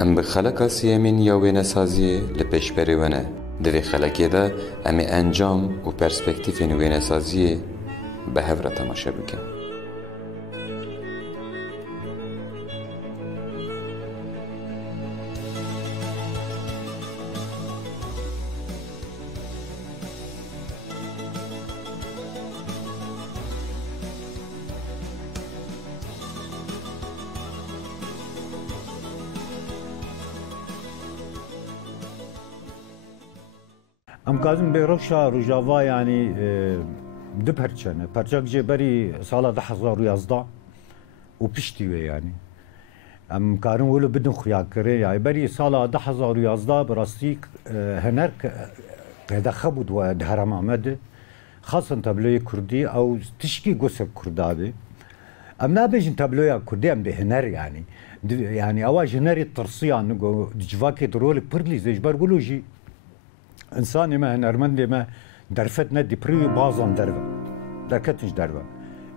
ام به خلقا سیمین یا وینه سازی لپیش بریونه دوی خلقیه ده امی انجام و پرسپکتیف وینه سازی به هفره تماشا بکن. ام کازم به روشا روجاوا یعنی دو پرچنه پرچک جبری سال 2011 و پشتی وی یعنی ام کارم ولو بدون خیال کره یعنی بری سال 2011 براستی هنر هذا خبود و دهرم آمده خاصة تابلوی کردی او تشکی گوسه کردابه ام نابجن تابلوی کردی ام ده هنر يعني اواج هنري الترصية نقول جواكي درولك برلي زي جبر قولوجي انساني ما هنرمندي ما درفتنا دي بري بازم درفه دركتش درفه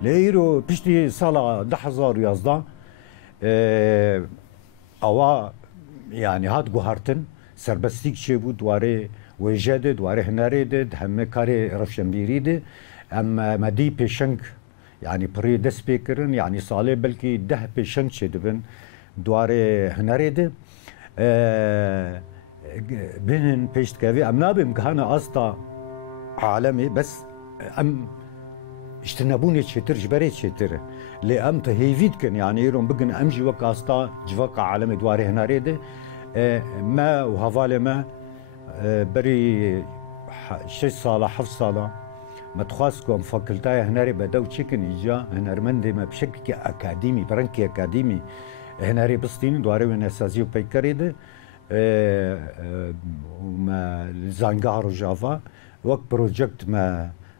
ليرو بيشتي صالة 2011 اوا يعني هاد جوهرتن سربستيك شي بود واري وجدد واري هنريدد هم كاري رفشنبيريد اما مدي بيشنك يعني بري دس بيكرن يعني صالة بلكي ده بيشنك شي دبن دواري هنريد بينن بيشت كافي ام نابم كهانا استا عالمي بس ام اشتنابوني تشتر جبري تشتر لي ام تهيفيد كن يعني يرون بقن امجي وك استا جواكا عالمي دواري هنريد ما وهفالي ما بري 6 صالة 7 صالة ما تخاصكم فاكولتاي هنري بدو تشيكن ايجا هنرمندي ما بشكل اكاديمي برنكي اكاديمي هنري بسطين دواري ونسازيو بيكريد وما زانجارو جافا وقت بروجكت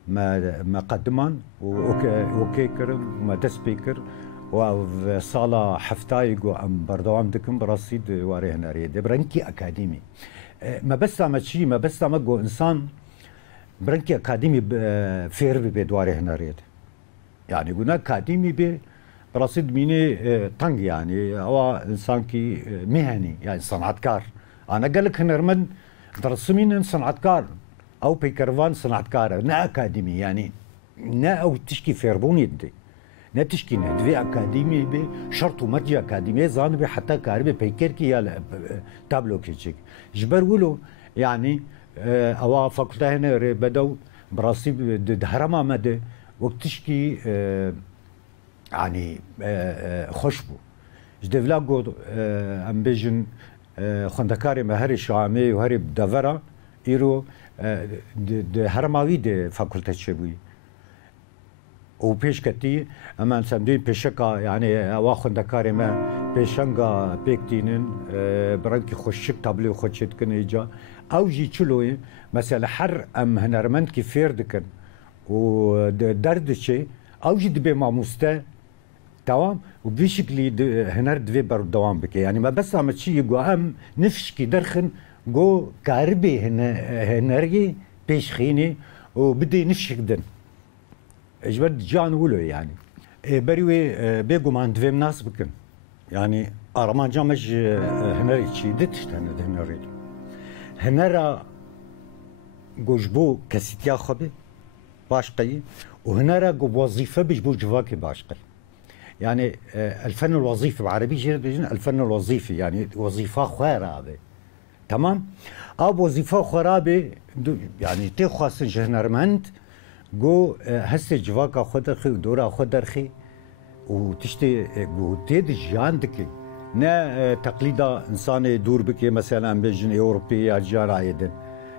ما قدمان وكيكر وما دسبيكر وصالة حفتايق ام بردوام دكم برصيد واري هنري برنكي اكاديمي ما بس عم شيء ما بس عم جو انسان برنكي اكاديمي فير بدواري هنري يعني قلنا اكاديمي ب برصيد ميني طنج يعني هو انسان كي مهني يعني صنعتكار انا قال لك هنرمن درسمين صنعتكار او بيكرفان صنعتكار نا اكاديمي يعني نا او تشكي فيربوني دي نا تشكي ندوي اكاديمي بشرط ومرجع اكاديمي زان بي حتى كاربي بيكر كي يا تابلو كيتشك جبر ولو يعني او فاكولته هنا بدو براسي دهرما مده وقت تشكي يعني خوشبو جدفلا قد ام بيجن خندكاري مهري شامي وهري بدافرا ايرو هرماوي دي فاكولتة شبوي و پیش کتی اما سمدی پیشکا يعني اوا خندكاري ما پیشنگا پیکتینن برانکی خوشک تابلو خوشت کن ایجا او جي چلوی مثلا حر ام هنرمند کی فیردکن و درد شي او جي دبي ماموسته تمام وبشكل هنر دوي بر دوام بك يعني ما بس عم شيء يقو هم نفشكي درخن جو كاربي هنرجي بيش خيني وبدي نفشك دن اجبد جان ولو يعني بريوي بيقو ما دوي مناس بكن يعني ارمان جامج هنري شي دتش هنري هنرا جوجبو كسيتيا خبي باشقي وهنرا جو وظيفه بيجبو جواكي باشقي يعني الفن الوظيفي بالعربي جينا الفن الوظيفي يعني وظيفه خرابه تمام اب وظيفه خرابه يعني تي خاص جهنرمند جو هسه جواكا خدرخي ودورا خدرخي وتشتي جو تيد جاندك نا تقليدا انساني دور بك مثلا بيجن اوروبي جان عايدن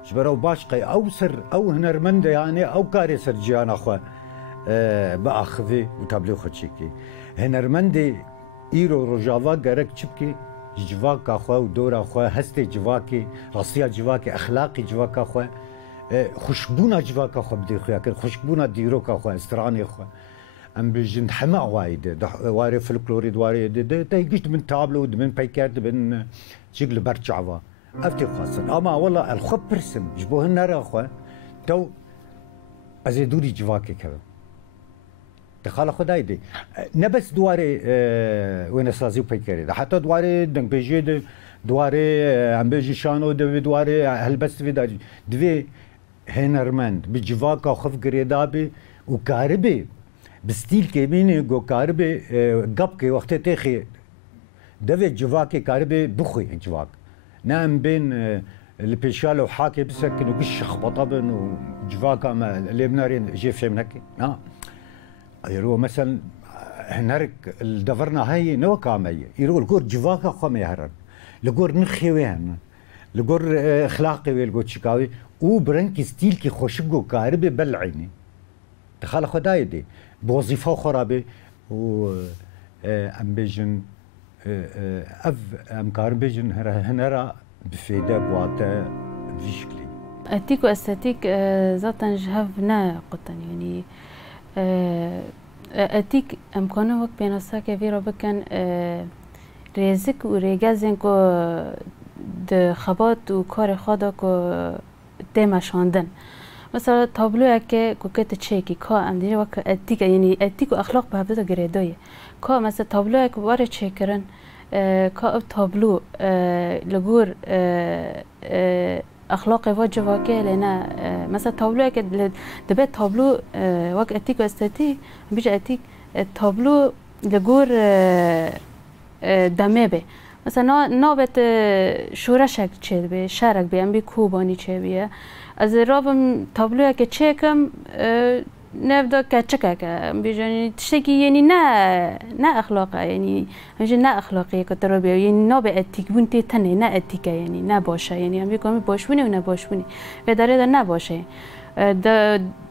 جبروا باشقي او سر او هنرمند يعني او كاري سر جان اخو باخذي وتابلو خدشيكي هنرمندي ايرو روجاوا جرك چبكي جواكا خو ودورا خو هستي جواكي راسيا جواكي اخلاقي جواكا خو خوشبونا جواكا خو بدي خو كان خوشبونا ديروكا خو استراني خو ام بجن حما وايد واري فلكلوري دواري تيجيت من تابلو من بايكارد من شكل برچعوا افتي خاصه اما والله الخو برسم جبوه النار خو تو ازيدوري جواكي كذا دخل خدای دی نه بس دواره وینسازی پیکری ده حتی دواره دنگ بیجید دواري عم بيجي شانو دواري هلبست في داجي دوي هنرمند بجواكا خف قريدابي وكاربي بستيل كيبيني جو كاربي قبكي وقت تيخي دوي جواكي كاربي بخي جواك نام بين البيشال وحاكي بسكن وقش خبطبن وجواكا ما اللي بنارين جي فهمناكي يرو مثلا هنرك الدفرنا هاي نو كامية يرو الجور جواكا خمي هرن لجور نخي وين لجور اخلاقي ويلجور شكاوي وبرنك ستيل كي خوشقو كاربي بلعيني تخيل خداي دي بوظيفه خرابي و ام بيجن ام كار بيجن هنرا بفيدا بواتا فيشكلي اتيك واستاتيك ذاتا جهفنا قطن يعني اتيك امكانه وقت بيناسا كفيرا بكن ريزك وريغازن كو د خبات و کار خدا کو تم شاندن مثلا تابلو که کوکت چکی کا ام دیره وک اتیک یعنی اتیک و اخلاق به هفته گریدای کا مثلا تابلو که واره چکرن کا تابلو لگور اخلاق واجب که لنا مثلا تابلو که دبه تابلو وک اتیک و استاتیک بیج اتیک تابلو لگور دمه به مثلا نابت شورشک چه به شرک بیم بی کوبانی چه بیه از رابم تابلوی که چکم نبدا کچکه که بیجانی تشکی یعنی نه اخلاقه یعنی همیشه نه اخلاقیه که ترابیه یعنی ناب اتیک بون تی تنه نه اتیکه یعنی نه باشه یعنی هم بیکامی باشونی و نه باشونی و داره دا نه باشه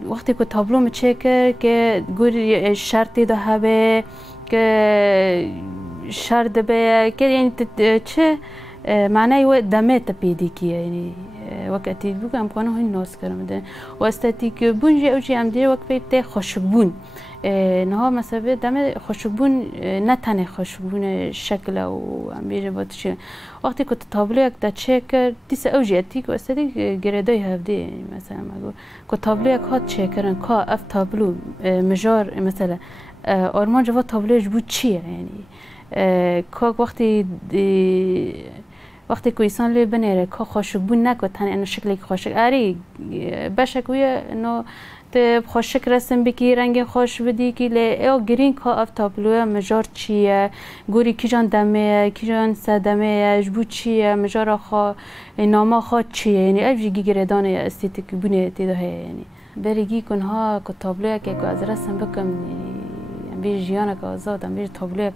وقتی که تابلو مچکر که گوری شرطی ده هبه که شرط به که یعنی چه معنی و دمه تپیدی کیه یعنی وقتی بگم امکانه هایی ناس کردم ده و استاتیک بون جه اوچی هم دیره وقت پیت خوشک بون نه مثلا دمه خوشک بون نه تنه خوشک بون شکل و هم بیره با تشه وقتی که تابلو یک تا چه کرد دیس اوجی اتیک و استاتیک گردای هفته مثلا مگو که تابلو یک هات چه کردن که اف تابلو مجار مثلا آرمان جواب تابلوش بود چیه یعنی که وقتی که انسان لی بنیره که خوشک بون نکو تنه اینو شکلی که خوشک آری بشکویه اینو ته خوشک رسم بکی رنگ خوش بدی که لی او گرین که اف تابلوه مجار چیه گوری کی جان دمه کی جان سدمه جبو چیه مجار خوا نامه خوا چیه یعنی اف جیگی گردانه استیتیک بونه تیده یعنی بریگی کنها که تابلوه که از رسم بکم بیش جیانه که آزاد هم بیش تابلوه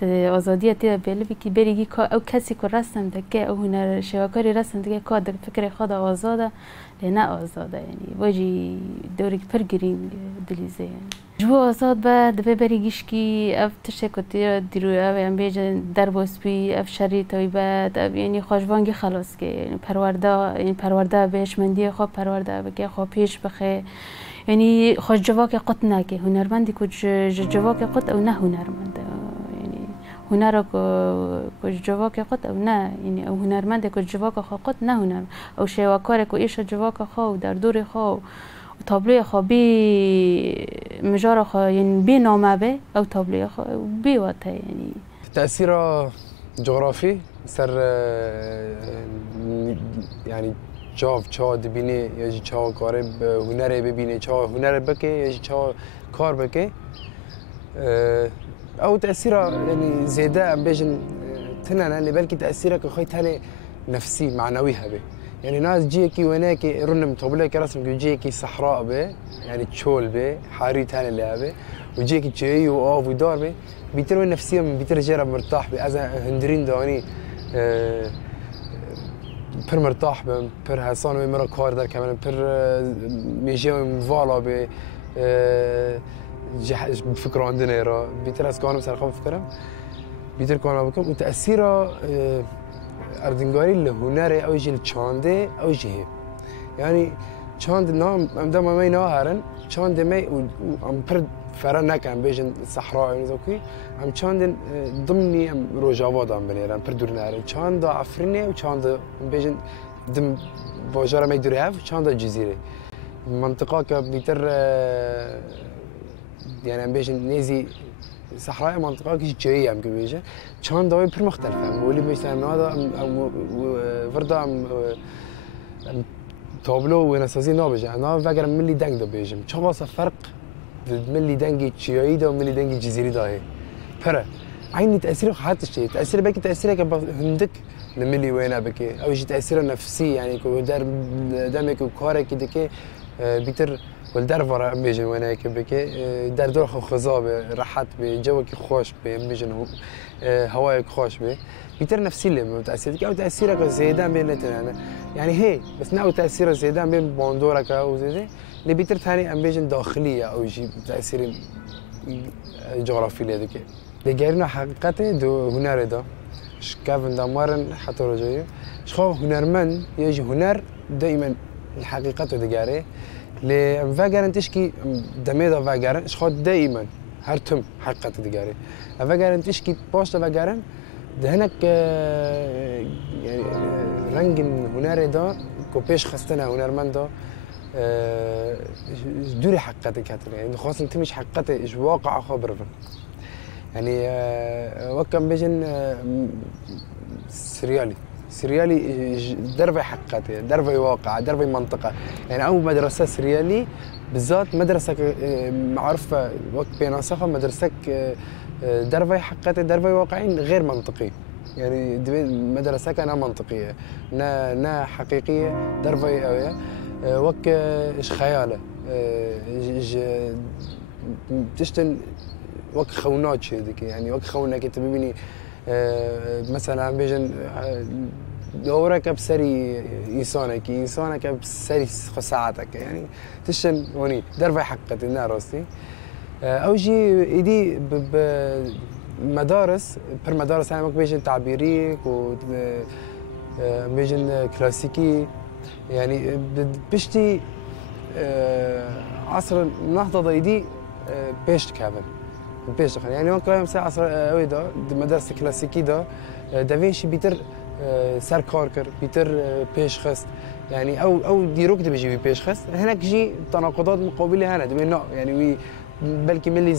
که آزادیه تیده بیلی بکی بریگی که او کسی که رسم دکه او هنر شواکاری رسم دکه که در فکر خود آزاده نه آزاده یعنی واجی دوری پر گرین دلیزه یعنی جو آزاد به دبه بریگیش کی اف تشه کتی دیروی او هم بیش در باسپی اف شریطای بعد یعنی خوشبانگی خلاص که یعنی پرورده بهش مندی خواب پرورده بکه خواب پیش بخه یعنی خوش جواک قط نکه هنرمندی کج جواک قط او نه هنرمنده یعنی هنر کج جواک قط او نه یعنی او هنرمنده کج جواک خو قط نه هنر او شواکار کو ایش جواک خو در دور خو تابلوی خو بی مجار خو یعنی بی نامه به او تابلوی خو بی واته یعنی تأثیر جغرافی سر یعنی چا دبینه یا چا کار هنر ببینه چا هنر بکه یا چا کار بکه او تأثیر یعنی زیاده ام بیشن تنن اللي بلکه تأثیره که خواهی تنه نفسی معنوی هبه یعنی ناس جیه کی ونه که رنم طبله که رسم که جیه کی صحراء به یعنی چول به حاری تنه اللي هبه و جیه کی چایی و آب و دار به بیتر و نفسیه بیتر جیره مرتاح به از هندرین دانی پر مرتاح بم پر حسان و مرا کار در کمان پر میشه والا به فکراندنه را بیتر از کانم سرخواب فکرم بیتر کانم بکم و تأثیر اردنگاری لهنر او جیل چانده او جیه یعنی چاند نام ام دم ما اینا هرن چاند می ام پر فرن نکم بیشن صحرا نزوکی ام چاند ضمنی ام روجاواد ام بنیرم پر دور نهرن چاند افرینه و چاند بیشن دم باجر می دوره اف چاند جزیره منطقه که بیتر یعنی ام بیشن نیزی صحراء منطقة كيش جاية أم كبيجة كان دواي بير مختلفة ولي مثلا هذا أم فردا أم تابلو ونسازي نابجة أنا فاكر ملي دنگ دا بيجم چه واسه فرق ملي دنگي چيائي دا وملي دنگي جزيري دا هي پره عيني تأثيره حتى شيء تأثير بك تأثيرك هندك لملي وينه بك أو شيء تأثيره نفسي يعني كو در دمك وكارك دك بيتر والدر ورا بيجن وينه بك در دور خزاب راحت بجوك خوش بيجن هواك خوش به بيتر نفسي اللي تأثيرك أو تأثيرك زيادة بينتنا يعني هي بس ناو تأثير زيادة بين باندورك أو زيادة اللي بيتر ثاني أم بيجن داخلية أو شيء تأثير جغرافي لذيك لجيرنا حقيقته دو هنر ده كافن دمارن حتى رجعيه شخو هنرمن يجي هنر دائما الحقيقة تدقاره لفاجرن تشكي دميدا فاجرن شخو دائما هرتم حقيقة تدقاره فاجرن تشكي باش فاجرن ده هناك يعني رنج هنر ده كوبيش خستنا هنرمن ده دوري حقيقتك هتلاقي يعني خاصة انت مش حقيقتك ايش واقع خبر يعني وكم بيجن سريالي دربي حقيقتي دربي واقع دربي منطقة يعني أول مدرسة سريالي بالذات مدرسة معروفة وقت بيناسخة مدرسة دربي حقيقتي دربي واقعين غير منطقي يعني مدرسة كانها منطقية نا حقيقية دربي وك إيش خياله تشتن وك خونات شيء ذيك يعني وك خونك أنت ببيني مثلا بيجن دورك بسري إنسانك بسري خساعتك يعني تشتن هوني دربي حقت النار راسي أو شيء إيدي بمدارس بر مدارس يعني وك بيجن تعبيري و بيجن كلاسيكي يعني بشتي عصر النهضة ضيدي بيشت كابن بيشت يعني وقت مثلا عصر أويدا مدرسة كلاسيكي دا دافينشي بيتر سر كاركر بيتر بيش خست يعني أو ديروك ده بيجي بيش خست هناك جي تناقضات مقابلة هنا دمنا يعني وي بلكي ملي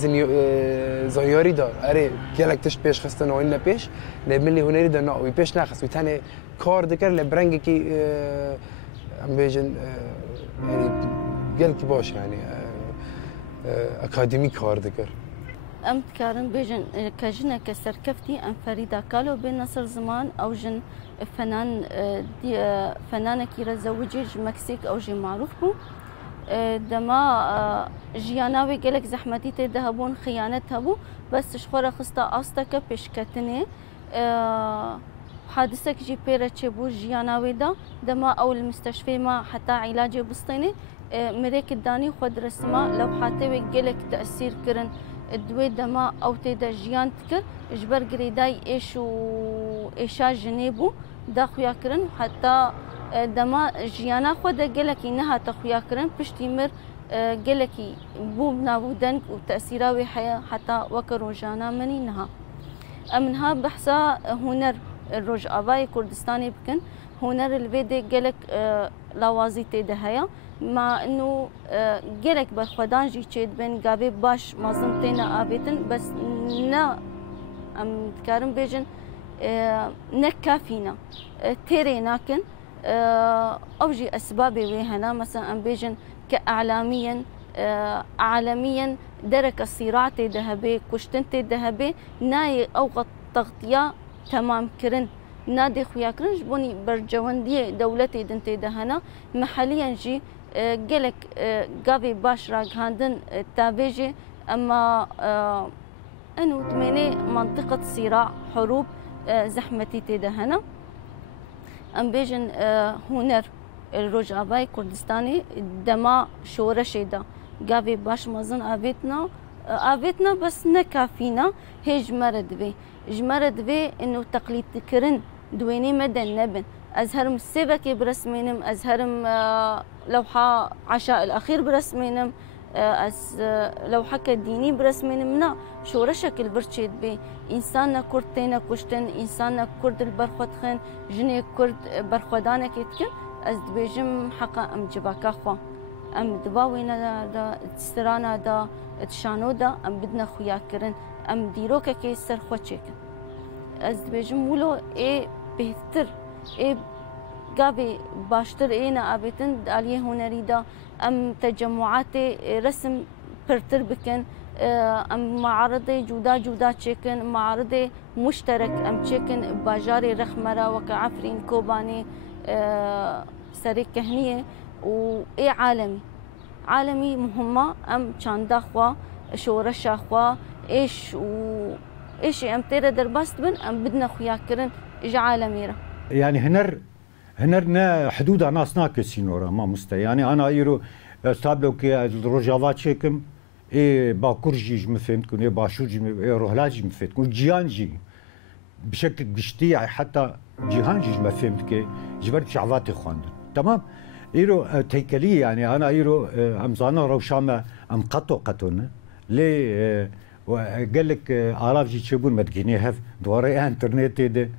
زنياري دا أري قالك تش بيش خستنا وإننا بيش لملي هنري دا وي بيش ناخس ويتاني كار دكر لبرنج كي عم بيجن يعني قالك باش يعني أكاديمي كار دكر ام كارن بيجن كجنة كسركفتي ام فريدة كالو بين نصر زمان او جن فنان فنانة كيرا زوجي مكسيك او جي معروف بو دما جياناوي قالك زحمتي تذهبون خيانتها بو بس شخورة خستا استك بشكتني حادثك جي بيرا تشبو جياناوي دا دما او المستشفى ما حتى علاجي بسطيني مريك الداني خود رسمة لو حاتوي قالك تأثير كرن دوي دما او تيدا جيان تكر اجبر قريداي ايش و ايشا جنيبو دا خويا كرن حتى دما جيانا خودا قالكي نها تخويا كرن بشتي مر قالكي بو بنابودن وتأثيراوي حياة حتى وكرو جانا مني نها امنها بحثا هنر الروج اباي كردستاني بكن هنر الفيدي قالك لوازي تيدا هيا مع انه جرك برخدان جي تشيد بين قابي باش مازمتينا ابيتن بس نا ام تكارم بيجن نكافينا تيري ناكن او جي اسبابي وهنا مثلا ام بيجن كاعلاميا عالميا درك الصراع ذهبي كشتن ذهبي ناي او تغطيه تمام كرن نادي خويا كرن جبوني برجوانديه دولتي دنتي دهنا محليا جي قالك قابي باش راقهاندن تابيجي اما انو تميني منطقة صراع حروب زحمتي تدهنا ام بيجن هنر الروج اباي كردستاني دما شورشي دا قابي باش مازن افيتنا بس نكافينا هي جمرد بي انو تقليد كرن دويني مدن نبن أزهرم السبكي برسمينم أزهرم لوحة عشاء الأخير برسمينم لوحة كديني برسمينم نا شورشك البرشيد بي إنساننا كردتينا كشتن إنساننا كرد البرخوتخن جني كرد برخودانك يتكن أز دبيجم حقا أم جباكا خوا أم دباوينا دا تسترانا دا تشانو دا أم بدنا خويا كرن ام دیروکه که سر خود چکن از بجم ولو ای بهتر ای قابي باشتر اينا ابتن عليه هنري دا ام تجمعات رسم برتر بكن ام معارض جودا تشكن معارض مشترك ام تشكن باجاري رخمره وكعفرين كوباني سريك كهنيه واي عالمي مهمه ام چاندا خوا شورش خوا ايش ام تيرا درباست بن ام بدنا خويا كرن اج عالمي يعني هنرنا حدود ناس ناكسين ورا ما مستا يعني انا ايرو استابلو كي الروجافات شيكم اي باكورجي مفهمتكم اي باشوجي اي روهلاجي مفهمتكم جيانجي بشكل قشتي حتى جيهانجي مفهمتك جبرت شعباتي خواند تمام ايرو تيكلي يعني انا ايرو امزانا روشامه ام قطونا لي قال لك الاف جي تشبون مدقيني هف دوري انترنت ده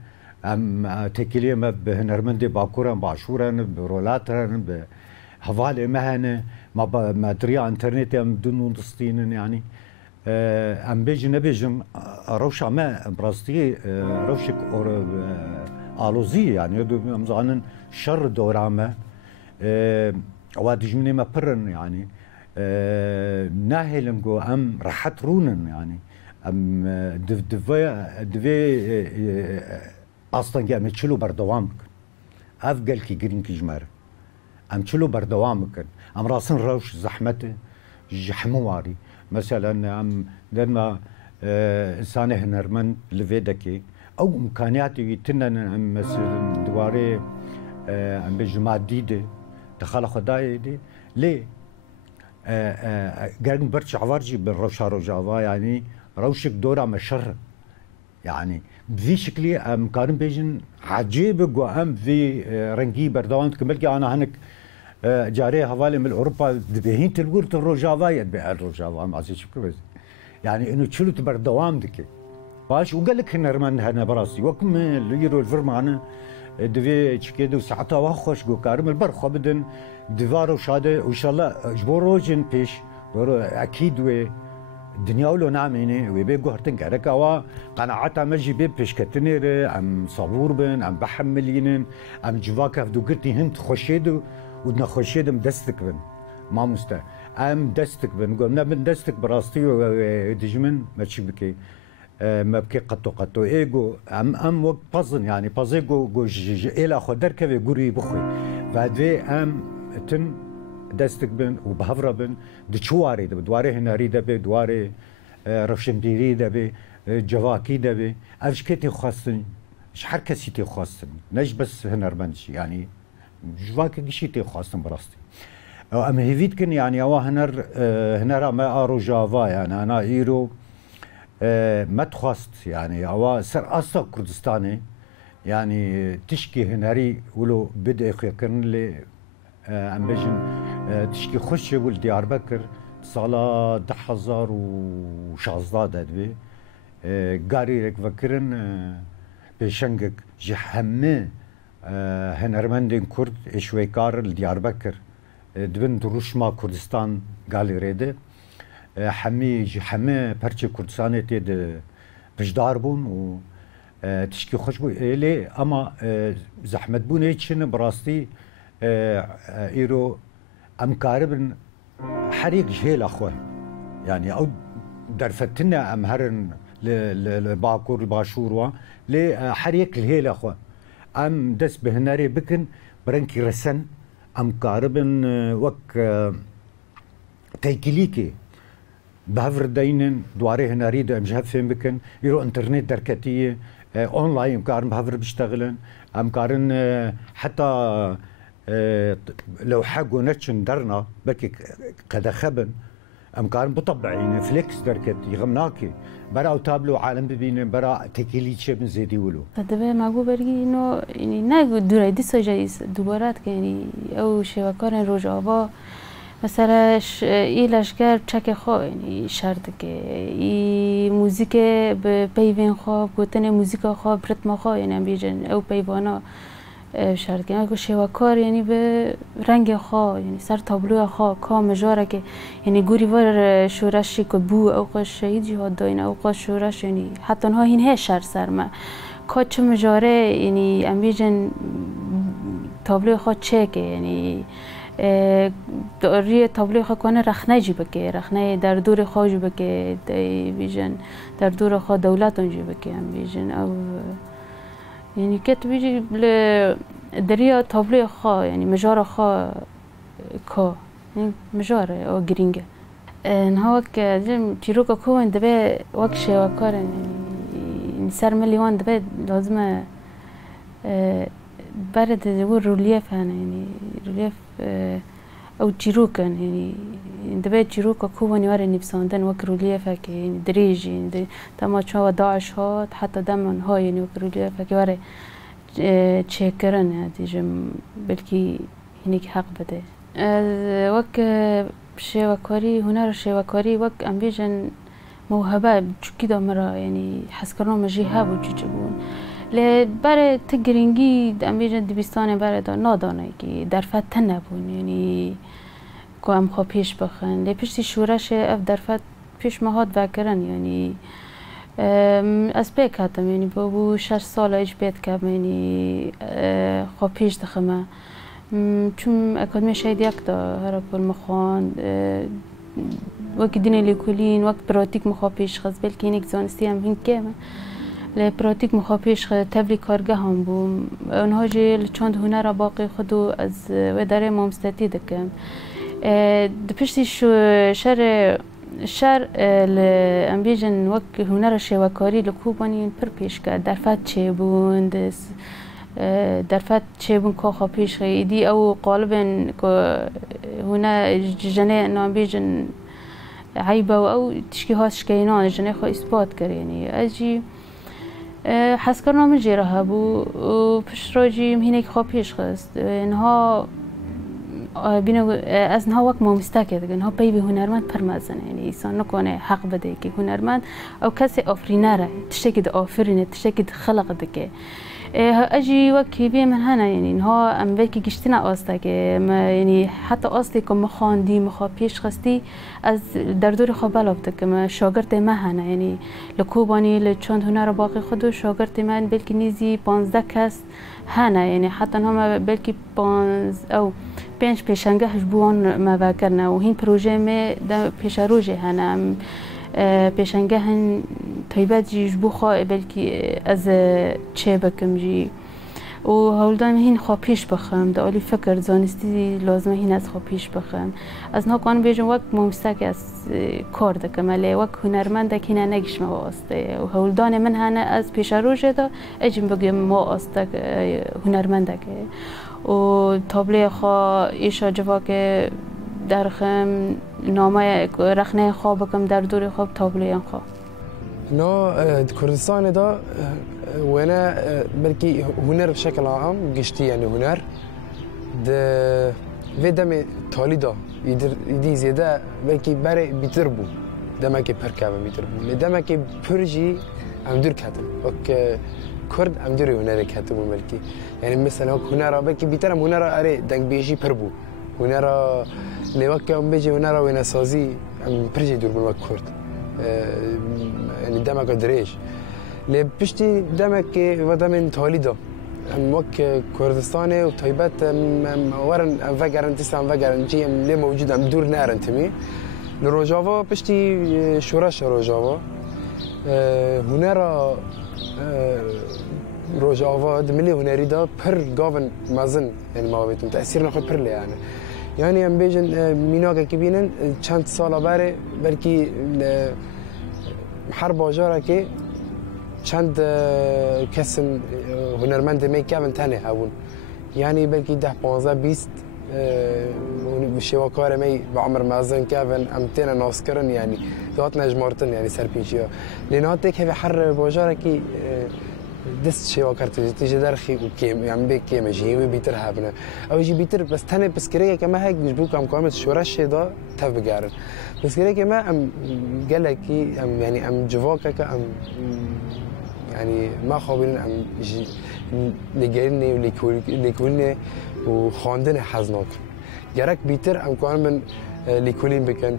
ام تكليه ما بهنرمندي باكورن باشورن برولاترن بحوالي مهنه ما دريا انترنت ام دون دستين يعني ام بيجي نبيجم روشا ما براستي روشك الوزي يعني امزانن شر دورامه وادجمني ما برن يعني ناهلنجو ام راحت رونن يعني ام دفي اصلا جا چلو بردوام بکن افقل کی گرین کی جماره ام چلو بردوام بکن ام راسن روش زحمته جحمواري مثلا ام لما انسان هنرمن لفيدكي او امكانياتي تنن ام مثلا دواري ام بجماعه ديده دخل خداي دي ليه قاعد برش عوارجي بالروشا روجافا يعني روشك دورة مشر يعني بذي شكلي ام كارم بيجن عجيب وام في رنجي بردوان كملكي انا هنك جاري حوالي من اوروبا دبهين تلورت الروجافا يتبع الروجافا ما عزيز شكرا يعني انه تشلو بردوام دكي باش وقال لك هنرمن هنا براسي وكم ليرو الفرمان دفي تشكيدو ساعتها واخوش جو كارم البرخه بدن ديفارو شاده وان شاء الله جبوروجن بيش اكيد وي الدنيا ولو نعميني ويبيقو هرتن كاركا وا قناعتا مجي بيب بيش كتنير ام صبور بن ام بحملينن ام جواكا فدو قرتي هنت خوشيدو ودنا خوشيدو مدستك بن ما مستا ام دستك بن قلنا من دستك براستي ودجمن ما تشبكي ما بكي قطو ايجو ام وقت بازن يعني بازيجو جو الى خدر كفي غوري بخوي فادي ام تن دستك بن وبهفرة بن دشواري دواري هناري دبي دواري رفشمديري دبي جواكي دبي افش كتي خاصن شحال كسيتي خاصن نج بس هنرمنش يعني جواكي قشيتي خاصن براستي ام هيفيتكن يعني وا هنر ما ارو جافا يعني انا ايرو ما تخواست يعني او سر اصلا كردستاني يعني تشكي هنري ولو بدأ يكن لي ام بيجن تشكي خش ول ديار بكر صاله 10,000 وشازداد دبي قاري رك فكرن بشنقك جحمه هنرمندين كرد اشويكار ديار بكر دبن دروشما كردستان قالي ريده حمي برچه كردستان تيد بجدار بون و تشكي خوش بو لي اما زحمت بون هيتشن براستي ايرو ام كاربن حريق جهيل اخوان يعني او درفتنا ام هرن لباكور الباشور وا لي حريق الهيل اخوان ام دس بهناري بكن برنكي رسن ام كاربن وك تيكليكي بهفر داينن دواري هنا ريد ام جهب فين بكن يرو انترنت دركتيه اونلاين كارن بهفر بيشتغلن ام كارن حتى لو حقوا نتشن درنا بكي قد خبن ام كارن بطبعين فليكس دركت يغمناكي برا تابلو عالم ببينن برا تكيليتش بن زيدي ولو فدبي معقول بري انه يعني ناقو دوري دي سجايس دوبارات يعني او شبكه روجافا مثلا ایلاشگر چک خو یعنی شرط که ای موزیک به پیوین خو گوتن موزیک خو ریتم خو یعنی بیجن او پیوانا شرط کنه که شواکار یعنی به رنگ خوا یعنی سر تابلو خوا کا مجاره که یعنی گوری ور شورشی که بو اوقات شهید جهاد داین اوقات شورش یعنی حتی ها این هشر سر ما کا چه مجاره یعنی امیجن تابلو خوا چه که یعنی روی تابلو خوا کنه رخنه جی بکه رخنه در دور خوا جی بکه بیجن در دور خوا دولت اونجی بکه امیجن او يعني كت بيجي دريا تابلو خا يعني مجارة خا كا يعني مجارة أو جرينجة نهاك جم تيروكا كون دبي وكش وكارن يعني سر مليون دبي لازم برد زور روليف هنا يعني روليف أو تيروكا يعني دبي تيروكا كون يواري نبساندن وك روليف هك يعني دريج يعني تما شو داعش هات حتى دمن هاي يعني وك روليف هك يواري تشكرن هذه جم بلكي هنيك حق بده وك شواكاري هنر شواكاري وك أم بيجن موهبة كده مرة يعني حسكرنا مجيها وجيجبون لبره تجرينجي أم بيجن دبستان بره دا نادانه كي درفت تنبون يعني کو ام خو پیش بخن لی پیشتی شورش اف درفت پیش مهات وکرن یعنی از بیک هاتم یعنی بابو 6 سال ایش بیت کم یعنی خو پیش دخمه چون اکادمی شاید یک دا هر پول مخوان وقت دینه لیکولین وقت پراتیک مخوا پیش خز بلکه اینک زانستی هم هین که لی پراتیک مخوا پیش خز تبلی کارگاه هم بوم اونها جی چند هنر باقی خودو از وداره مامستتی دکم دپشتی شر ام بیجن وک هنر شواکاری لکوبانی پر پیش کرد درفت چه بون درفت چه بون که خواه پیش خیدی او قالبن که هنر جنه نام بیجن عیبه و او تشکی هاست شکینان جنه خواه اثبات کرد یعنی اجی حس کرنا من جیره ها بو و پشت راجی مهینه که خواه پیش خست اینها بینو از نها وقت مامسته که نها پی به هنرمند پرمازنه یعنی انسان نکنه حق بده که هنرمند او کسی آفرینره تشکی د آفرینه تشکی د خلق دکه اجی وقت کی بی من هنه یعنی نها ام بلکی گشتنا آسته که یعنی حتی آسته که مخاندی مخا پیش خستی از در دور خواب بلافته که ما شاگرد ما هنه یعنی لکوبانی لچند هنر باقی خودو شاگرد من بلکی نیزی 15 کس هنه یعنی حتی هم بلکی 5 پیشنگهش بوان ما کرنه و هین پروژه می پیش روزه هنه پیشنگه هن طیبت جیش بخواه بلکی از چه بکم جی و هولدان هین خواه پیش بخم دا اولی فکر زانستی لازمه هین از خواه پیش بخم از نها کان بیجم وقت ممستک از کار دکم علی وقت هنرمند دک هینه نگیش ما آسته و هولدان من هنه از پیش روزه دا اجم بگم ما آسته هنرمند دکه و تابله خواه ایشا جوا که درخم نامه رخنه خواب بکم در دور خواب تابلوی خواب نا کردستان دا وانا بلكي هنر بشكل عام قشتي يعني هنر ده في دم تالي دا يدي زيادة بلكي بري بيتربو دمكي بركابة بيتربو لدمكي برجي عم دور كاتب وك كرد عم دوري هنر كاتبو بلكي يعني مثلا وك هنر بلكي بيترم هنر أري دنك بيجي بربو هنر لوك عم بيجي هنر وين سازي عم برجي دور بالوك كرد يعني دمك دريش لبشتي دمك ودمن تاليدا هم وك كردستان وطيبات ورن فجرن تسعة فجرن جي اللي موجود عم دور نارن تمي لروجافا بشتي شورش روجافا هنرا روجافا دملي هنري دا بر جافن مازن يعني ما بيتم تأثير ناخد بر لي يعني هم بيجن ميناك كبينن چند سال بره بلكي حرب آجاره که چند کسم هنرمند میکردن تنه هون یعنی بلکی 10 15 20 شواکار می به عمر مازن کردن امتنا ناس کردن یعنی دات نجمارتن یعنی سرپیچیا لینات یک هی حر باجاره که دست شواکار تیجی درخی و کیم یعنی به کیم جیوی بیتر هبنه او جی بیتر بس تنه بس کریه که ما هیچ بجبو کم کامت شورش دا تفجرن بس كده كمان ام جالكي ام يعني ام جواكا ام يعني ما خوابين ام لگرینه و لیکولینه و خواندن حز ناکن گرک بیتر ام کان من لیکولین بکن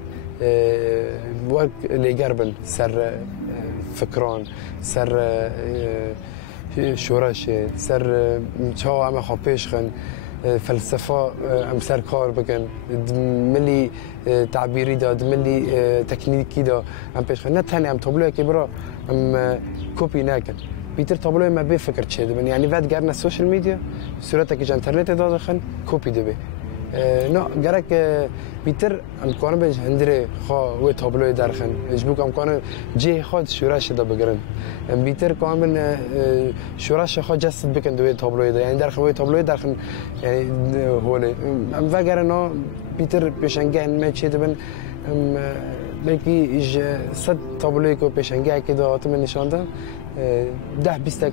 وقت لگر بن سر فکران سر شورش سر چاو ام خوابش خن فلسفه ام سر کار بکن ملی تعبیری داد ملی تکنیکی دا ام پیش خن نه تنی ام تابلوی که برا ام کپی نکن بیتر تابلوی ما بفکر چه دبن یعنی بعد گرنا سوشال میدیا صورت که اینترنت داده خن کپی دبه نه گرک بیتر امکان بهش هندره خا و تابلوی درخن اجبوک امکان جه خود شورش دا بگرن بیتر کامن شورش خا جسد بکن دوی تابلوی دا یعنی درخن و تابلوی درخن یعنی هوله ام وگرنا بیتر پیشنگه ما چه دبن بلکه ایج صد تابلوی کو پیشنگه که دا آتم نشان ده 10-20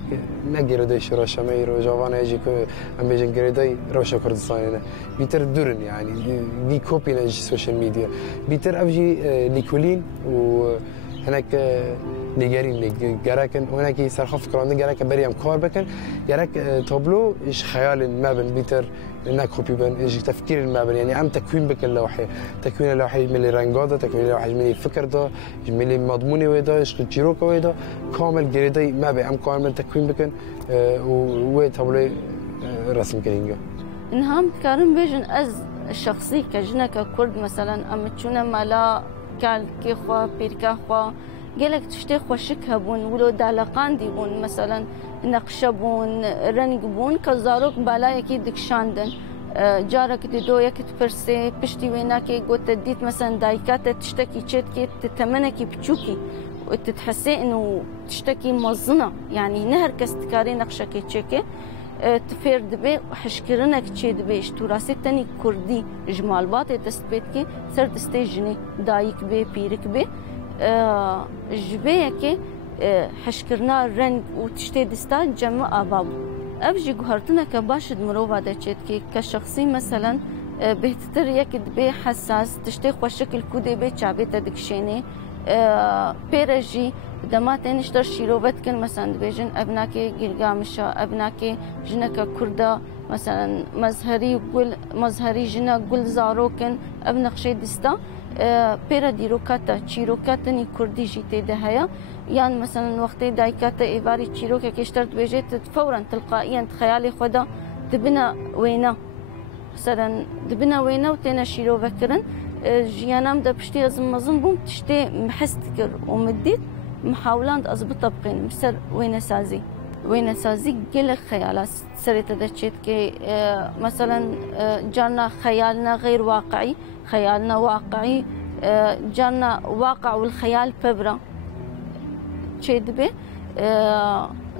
نگیرده شورش می رو جوانه ایجی که ام بیشن گیرده روش کردستانی نه بیتر دورن یعنی دی کپی نج سوشال میدیا بیتر افجی لیکولین و هناك نگرین گرکن و هناك سرخوف کراندن گرک بریم کار بکن گرک تابلو ایش خیال مبن بیتر نکوپی بن ایش تفکیر مبن یعنی ام تکوین بکن لوحه تکوین لوحه ملی رنگا دا تکوین لوحه ملی فکر دا ملی مضمونی ویدا ایش جیروک ویدا کامل گریده مبن ام کامل تکوین بکن و تابلو رسم کنینگا انهم كارم بيجن از شخصي كجنك كرد مثلا ام تشونا مالا كال كيخوا بيركاخوا قالك تشتي خوشك هبون ولو دالقان دي بون مثلا نقشه بون رنگ بون كزاروك بالا يكي دكشاندن جارك دي دو يكي تفرسي پشتي ويناكي قوت تديت مثلا دايكات تشتكي تشتكي تتمنكي بتشوكي وتتحسي انه تشتكي موزنه يعني نهر كستكاري نقشكي تشكي تفير دبي وحشكرنك تشي دبي اشتوراسي تاني كردي جمال باطي تستبيت كي سر تستيجني دايك بي بيرك بي جبيكي حشكرنا رنگ وتشتي دستا جمع اباب ابجي جوهرتنا كباشد مروبا دچيت كي كشخصي مثلا بهتر يك دبي حساس تشتي خوشكل كودي بي چابيتا دكشيني بيرجي دمات نشتر شيروبت كن مثلا بيجن ابناكي جلجامشا ابناكي جنكا كردا مثلا مزهري جنا قل زاروكن ابنقشي دستا بيرا ديروكاتا تشيروكاتني كردي جيتي دهيا يعني مثلا وقت دايكاتا ايفاري تشيروكا كيشترت بيجيت فورا تلقائيا خيالي خدا دبنا وينا مثلا دبنا وينا وتينا شيرو بكرن جيانام دا بشتي ازمزن بوم تشتي محستكر ومديت محاولان اضبطها بقين مسر وين سازي قل خيالات سريت دشيت كي مثلا جانا خيالنا غير واقعي خيالنا واقعي جانا واقع والخيال ببرة شي دبي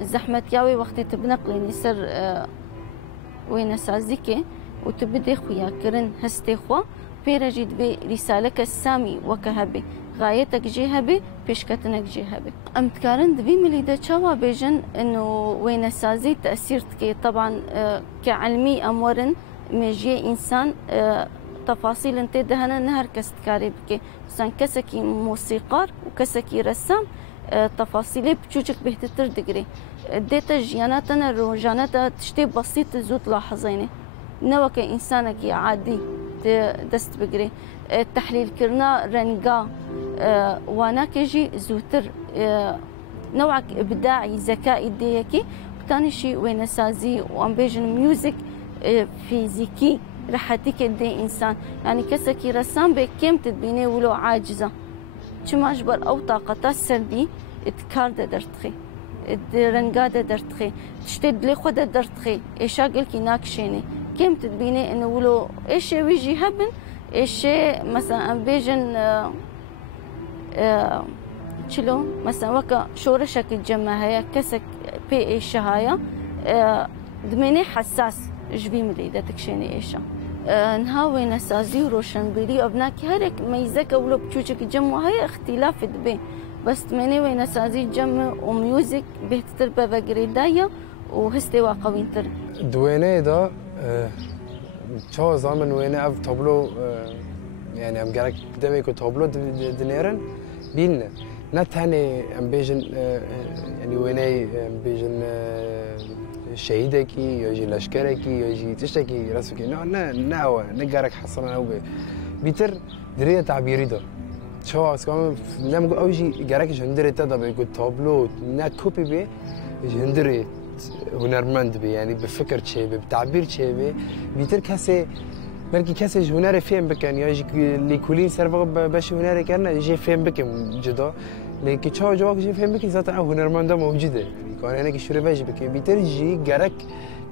زحمة ياوي وقت تبنقلين يصير وين سازيكي وتبدي خويا كرن هستي خوا بيرجي دبي رسالك السامي وكهبي غايتك جهبي بيشكتنك جهبي ام تكارن دبي مليدا تشوا بيجن انه وين سازي تاثيرتك طبعا كعلمي امورن مجي انسان تفاصيل انت دهنا نهر كستكاري بكي مثلا كسكي موسيقار وكسكي رسام تفاصيل بتشوجك بهتتر دقري ديتا جياناتنا روجاناتا تشتي بسيط زود لاحظيني نوك انسانك عادي دست بقري التحليل كرنا رنقا وانا كيجي زوتر نوعك ابداعي ذكائي ديكي وثاني شيء وين سازي وام بيجن ميوزك فيزيكي رحتك دي انسان يعني كسكي رسام بكم تدبيني ولو عاجزه شما اجبر او طاقتا سردي اتكار درتخي رنقا درتخي تشتد لي خود درتخي ايش قلكي ناكشيني كم تدبيني انه ولو ايش ويجي هبن ايش مثلا بيجن تشلو مثلا وكا شورشك الجمع هيا كسك بي ايش هايا دميني حساس جبي مليدة تكشيني ايشا نهاوي نسازي وروشن بيري ابناكي هرك ميزك ولو بتشوشك الجمع هيا اختلاف دبي بس دميني وين نسازي جمع وميوزك بهتتر ببقري دايا وهستي واقوين تر دوينه دا چه زمان وینه اف تابلو يعني ام گرک دمی کو تابلو دنیرن بین نتهني ام بيجن يعني ويني ام بيجن شهيدكي يجي لشكركي يجي تشتكي راسك نا نقارك حصلنا او بيتر دريه تعبيري ده شو اسكم نم اوجي قارك جندري تدا بيقول تابلو نا كوبي بي جندري هنرمند بي يعني بفكر شيء بتعبير شيء بيتر كاسي بلكي كاسي هنر فهم بكن يجي اللي كلين سرفا باش هنر كان يجي فهم بكن جدا لكن شو جواك يجي فهم بكن ذات هنرمند موجوده يعني كان انا كي شوري باش بكن بيتر يجي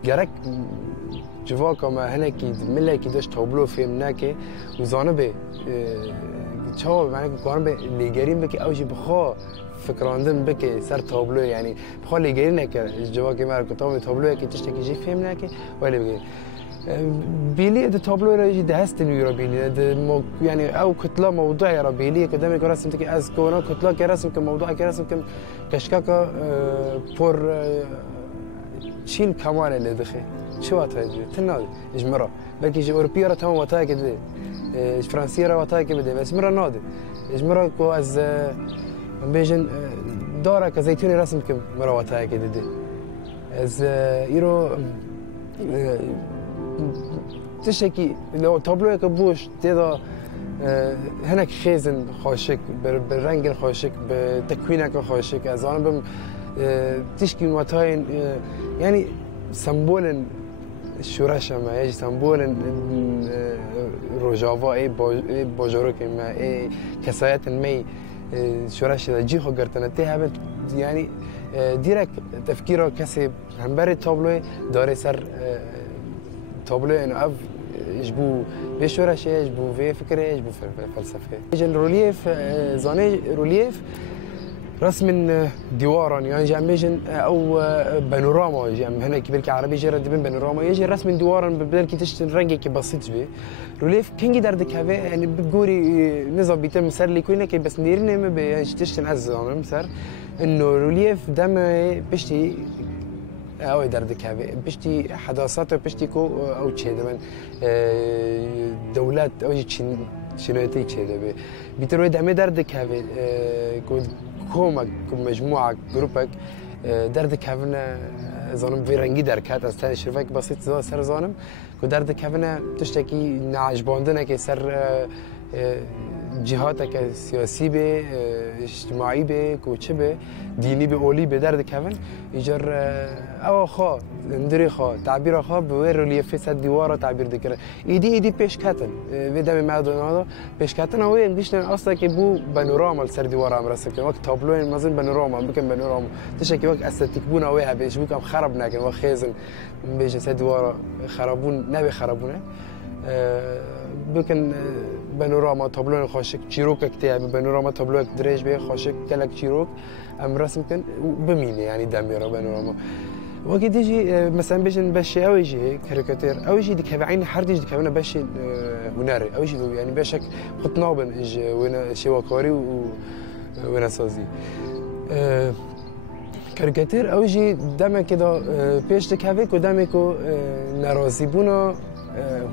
قارك جواك ما هنا كي ملا كي داش تابلو فهمناك وزانبه شو معناه كان اللي جارين بكي اوجي بخو فكراندن بكي سر تابلو يعني بخو اللي جارينك جواك ما كتاب تابلو كي تشتكي جي فهمناك ولا بكي بيلي ده تابلو راجي دهستن يورا بيلي يعني او كتله موضوع يا بيلي قدامك رسم تكي از كونا كتله كرسم كموضوع كرسم كم كشكاكا بور شيل كمان اللي دخل شو هتاي تنادي اجمرا بلكي جي اوروبيه راه تمام وتاي كده فرنسيه راه وتاي كده بس مره نادي اجمرا كو از بيجن دورا كزيتوني رسم كم مره وتاي كده دي از يرو تشتكي لو تابلو كبوش تيدا هناك خيزن خاشك بالرنگ خاشك بتكوينك خاشك از انا بم تشكي وتاين يعني سمبول الشورشة ما يجي سمبول روجافا اي باجوروك ما اي كسايات مي شورشة جيخو قرتنا تيها يعني ديرك تفكيره كسب همبري تابلو داري سر تابلو انه اف يجبو بشورشة يجبو في فكرة يجبو فلسفة يجي الروليف زاني روليف رسم ديوارا يعني جامجن او بانوراما جام هنا كبير عربي جرى دبن بانوراما يجي رسم ديوارا بدل كي تشتن رنجك بسيط به روليف كينجي دردك هذا يعني بتقولي نظام بيتم سر لي كلنا كي بس نيرنا ما بيش تشتن عزام مسر انه روليف دم بشتي او دردك هذا بشتي حداثات بشتي كو او شيء دمن دولات او شنوتي شيء بيتروي دم دردك هذا كومك مجموعة جروبك دردك هفنا زانم في رنگی درکات از تن شرفک بسیط زا سر زانم که دردك هفنا تشتکی نعجباندنه که سر جهاتك سياسي به اجتماعي به كوتش به ديني به اولي به دردك هفن يجر او خا ندري خا تعبير خا بوير اللي في سد ديواره تعبير ذكر ايدي بيش كاتن بدم ما هذا بيش كاتن هو انجلش اصلا كبو بانوراما سر ديواره مرسك وقت تابلو مازن بانوراما بكم بانوراما تشكي وقت استاتيك بونا ويها بيش بكم خربنا كان وخيزن بيش سد ديواره خربون نبي خربونه بكن بانوراما تابلو خاشك چیروک كتاب بانوراما تابلو دريج به خاشك كلك چیروک ام رسم كن بمينه يعني دميره بانوراما وقت يجي مثلا بيجن بشي او يجي كاريكاتير او يجي ديك عين حرد يجي كمان بشي هنري او يجي يعني بشك قطنابن يجي وين شي وقاري وين سازي كاريكاتير او يجي دم كده بيش دكافيك ودمكو نرازي بونا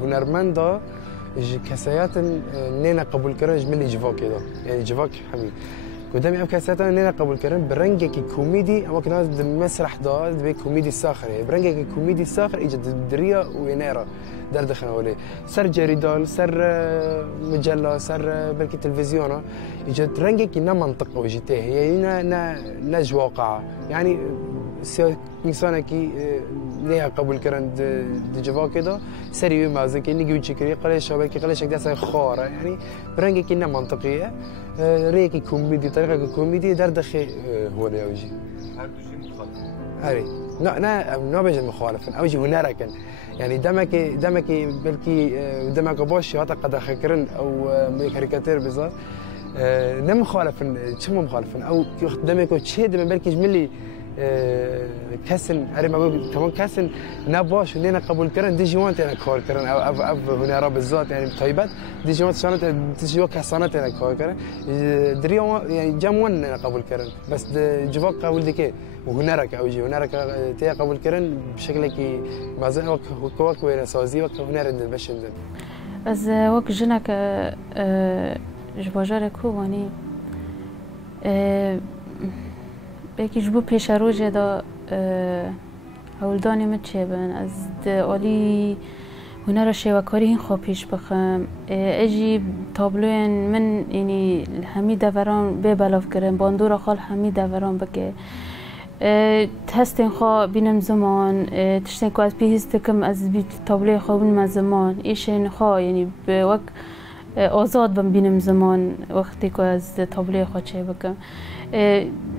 هنرمندا كسيات نينا قبول كرنج ملي جفاك كده يعني جفاك حبيبي قدامي ام كاسات نينا قبول كرن برنجك كوميدي اما كنا المسرح ده بي كوميدي ساخر يعني برنجك كوميدي ساخر اجت دريا وينيرا دردخنا ولي سر جريدال سر مجله سر بركي تلفزيون اجت رنجك نا منطقه وجته هي نا واقع يعني انسان كي ليها قبول كرن دجوا كده سري مازن كي نيجي تشكري قال شباب كي قال شك داس خاره يعني برنجك نا منطقيه ريكي كوميدي طريقه كوميدي دردخي هو اللي يجي هردوشي مخالف هاري نا بيجي مخالف اوجي هناك يعني دمك بلكي دمك باش هذا قد خكرن او كاريكاتير بالضبط نم مخالف شو مخالف او دمك شيء دم بلكي جملي كسن اري ما تمام كسن نباش ولينا قبول كرن دي جوانت انا كور كرن اف هنا رب الزات يعني طيبات دي جوانت سنه تجي وقت سنه انا كور كرن دريو يعني جامون انا قبول كرن بس جواك قبول ديك وهنا رك او جي هنا رك تي قبول كرن بشكل كي مازال وقت وين سازي وقت هنا رند بشند از وقت جنك جواجرك هو يعني بکی جبو پیش روزه دا هولدانی متچه بن از آلی هنر شواکاری این خواب پیش بخم اجی تابلوین من یعنی همی دوران به بلاف کرم باندورا خال همی دوران بکه تستین خواب بینم زمان تشتین که از پیهست کم از بی تابلوی خواب بینم زمان ایشین خواب یعنی به وقت آزاد بینم زمان وقتی که از تابلوی خواب چه بکم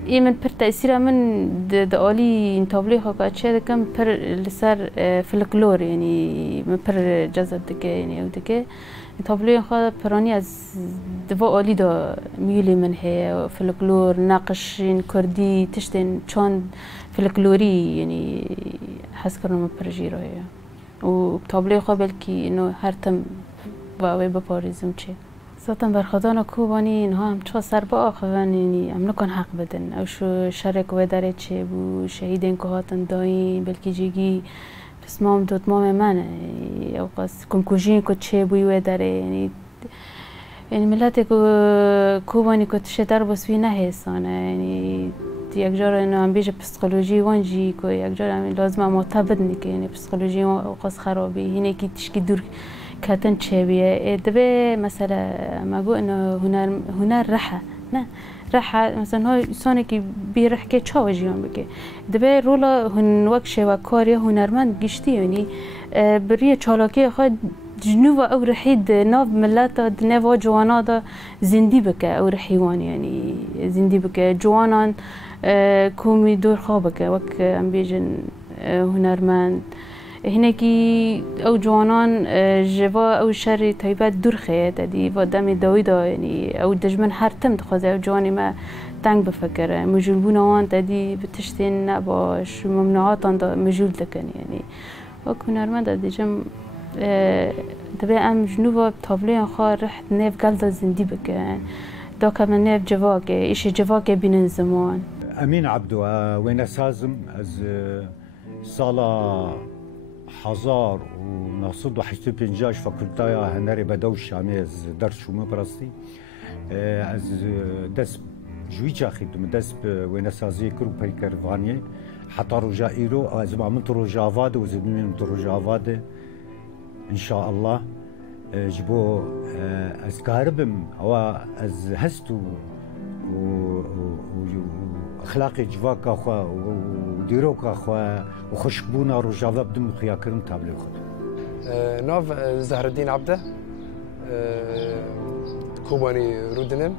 من پر تأثیر من دالی این تابلوی خواب چه دکم پر لسر فلکلور یعنی من پر جذب دکه یعنی او دکه تابلوی خواب پرانی از دوا آلی دا میلی من هی فلکلور نقش کردی تشتین چند فلکلوری یعنی حس کردم من پر جیره و تابلوی خواب بلکی اینو هر تم باوی بپاریزم چه ذاتاً برخدانا کوبانی اینها هم چه سر با آخوان یعنی هم نکن حق بدن او شو شرک و داره چه بو شهیدین که هاتن داین بلکی جیگی پس مام دوت مام منه او قصد کنکوژین که چه بوی و داره یعنی ملت کوبانی که تشه در بسوی نهیسانه یعنی یک جار اینو هم بیشه پسیکولوژی وانجی که یک جار هم لازم معتبد نیکه یعنی پسیکولوژی او قصد خرابی اینه که تشکی دور کاتن چیبیه دبی مثلا ما قو إنه هنر رحى نه رحى مثلا هاي إنسان كي بيرح كي تشاو جيان بكي دبي رولا هن وقشة وكاريا هنرمند قشتي يعني بريه چالاكي خد جنوب أو رحيد ناف ملاتا دنوا جوانا دا زندي بك أو رحيوان يعني زندي بك جوانان كومي دور خابك وك أم بيجن هنرمند هناكي او جوانان جوا او شر تایبت دور خیت دی و دم داویدا یعنی او دجمن هر تم دخوازه او جوانی ما تنگ بفکره مجول بونوان دی بتشتین نباش ممنوعاتان دا مجول دکن یعنی و هنرمند دیجم دبی ام جنوبا تابلوی خواه رحت نیف گلدا زندی بکن دا کمن نیف جواکه ایش جواکه بینن زمان امین عبدو وين سازم از سالا 1985 فاکولتای هنری بدو شامی از درس شومه براستی از دست جویچا خیدم دست به وینسازی کرو پیکروانی حتی روزا ایرو از ما من روزا واده و زمین من روزا واده ان شاء الله جبو از کاربم او از هستو و اخلاقی جواکا خو و دیروکا خو و خوشبونا روجاوا بدم خیا کرم تابلو خود ناف زهر الدین عبده کوبانی رودنم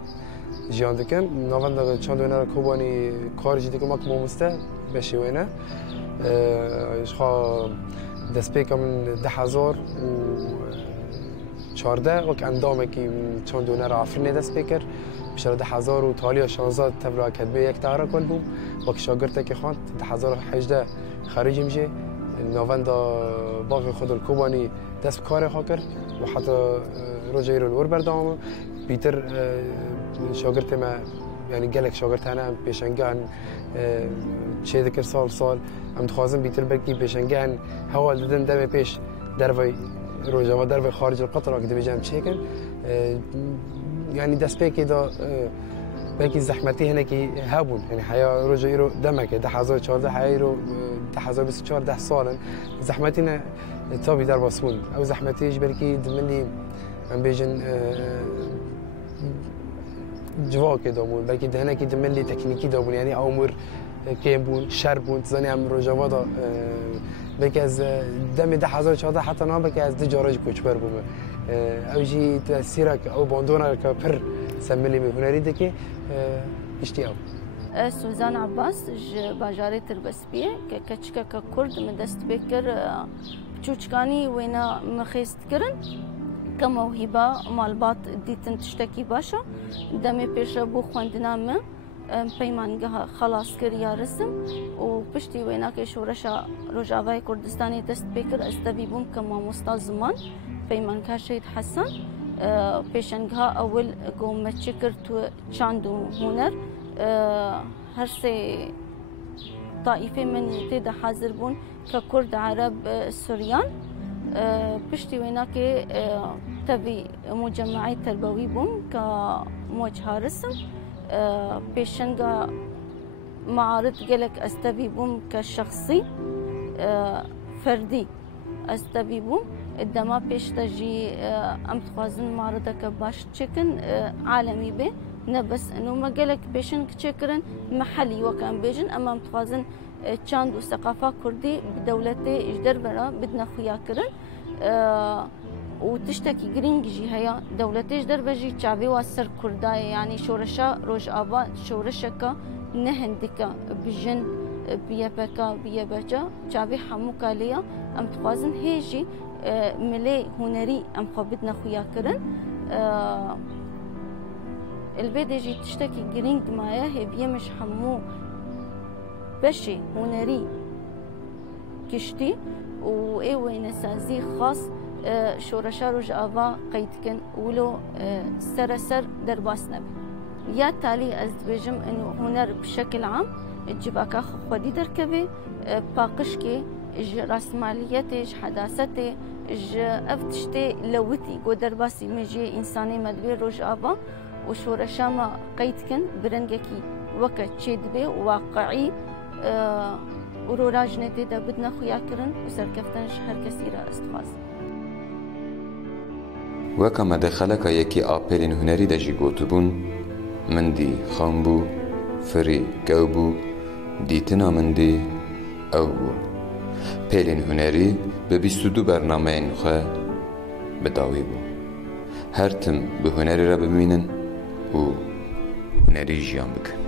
جیان دکم ناوند چند وینا کوبانی کار جدی کمک موسته بشی وینا اشخا دست پیکم 10,014 وک اندامه کی چند وینا را آفرینه دست پیکر بشر 10,000 و تالیا 16 تبرا کتبه یک تاره کل بوم وک شاگرده که خواند 1018 خارجی میشه ناوند باقی خود الکوبانی دست کار خا کرد و حتی روزی رو لور بردام بیتر شاگرد ما یعنی گلک شاگرد هنم پیشنگان چه ذکر سال هم تخوازم بیتر بکی پیشنگان حوال دادن دم پیش دروی روزا و دروی خارج القطر را که بیجام چه کن يعني دست بيكي دا بيكي زحمتي هنا كي هابون يعني حياة رجع يرو دمك 10,014 حياة يرو 10,024 10 سالا زحمتنا تابي در باسمون او زحمتي جبركي دمني عم بيجن جواكي دامون بلكي دهنا كي دمني تكنيكي دامون يعني امور كيم بون شر بون تزاني عم رجوا دا بلكي از دم 10,014 حتى نام بلكي از دجاراج كوچبر بوم او جي تأثيرك او باندونا كبر سملي من هنري دكي اشتي او سوزان عباس باجاري تربسبيه ككچكا ككرد من دست بكر چوچكاني وينا مخيست كرن كموهبه مالبات ديتن تشتكي باشا دمي بيش بو خوندنا من پیمانگاه خلاص کر یا رسم و پشتی وینا که شورشا روجاوای کردستانی دست بکر استبی بوم که ماموستا زمان پیمانگاه شهید حسن پیشنگاه اول گومه چکر تو چاندو هنر هر سه طائفه من تیدا حاضر بون که کرد عرب سوریان پشتی وینا که تبی مجمعی تربوی بوم که موجها رسم بيشنجا معارض قالك استبي بوم كشخصي فردي استبي بوم الدما بيش تجي ام تخوازن معرضك باش تشكن عالمي به نبس انه ما قالك بيشن تشكرن محلي وكان بيجن اما متخوازن تشاند وثقافة كردي بدولتي اجدر برا بدنا خويا كرن وتشتكي جرينجي هيا دولتي اجدر بجي تشابي واسر كرداي يعني شورشا روج ابا شورشكا نهندكا بجن بيبكا بيبجا تشابي حموكا ليا ام تخوازن هيجي ملي هنري ام خبدنا خويا كرن البيدي جي تشتكي جرينج مايا هي بيمش حمو بشي هنري كشتي واي وين سازي خاص شورشا روج افا قيدكن ولو سرسر درباس نبي يا تالي ازدبجم انه هنر بشكل عام الجباكا خودي دركبي باقشكي راسماليتي حداثتي افتشتي لوتي قو درباسي مجي انساني مدبير روج افا وشورشا ما قيدكن برنجكي وقت شيد بي واقعي وروراجنتي دا بدنا خويا كرن وسركفتن شهر كثيرة استخاص وكا مدخلك يكي آبيرين هنري دا جي قوتبون مندي خامبو فري قوبو ديتنا مندي أوبو بيلين هنري ببيستودو برنامين خواه بداوي بو هر تم بهنري را ببينن و هنري جيان بكن